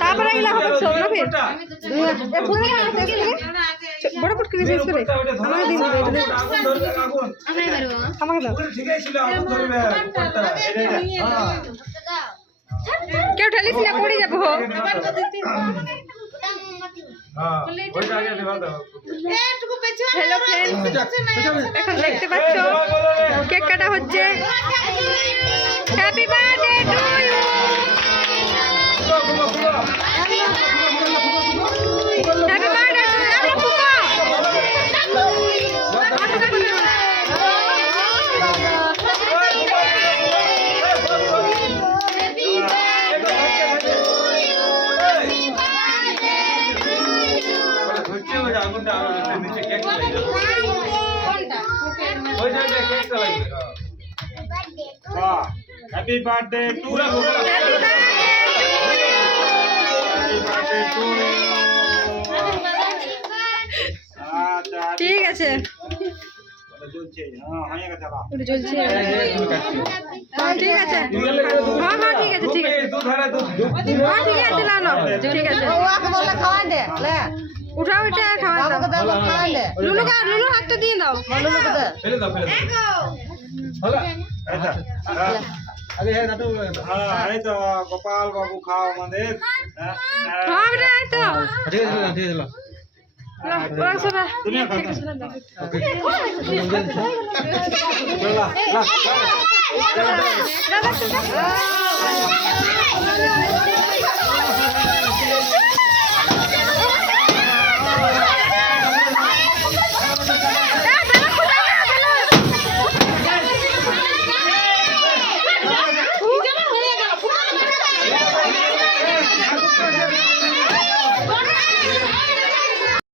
তারপরে এগুলো হবে সব না ফির এ ফুল না আছে বড় পট করে শেষ করে আমাকে দিন দিবে এটা আমাকে দাও ঠিকই ছিল আগুন ধরবে পটটা কেউ ঠেলিস না পড়ে যাব হ্যাঁ ওইটা আগে দিবা দাও একটু পেছনে হ্যালো फ्रेंड्स এখন দেখতে পাচ্ছ কেক কাটা হচ্ছে happy birthday to you happy birthday to happy birthday to ঠিক আছে চলছে হ্যাঁ হয়ে গেছে বাবা চলছে ঠিক আছে হ্যাঁ হ্যাঁ ঠিক আছে ঠিক আছে হ্যাঁ ঠিক আছে না না ঠিক আছে ওকে বললে খাওয়াই দে লে উঠাও এটা খাওয়া দাও আমাকে দাও খাওয়াই দে লুলু হাতটা দিয়ে দাও লুলুকে দে ফেলে দাও হলো আরে হ্যাঁ দাদু হ্যাঁ এই তো গোপাল বাবু খাও আমাদের হ্যাঁ বেটা এই তো ঠিক আছে ওরা সবাই তুমি খাও ওকে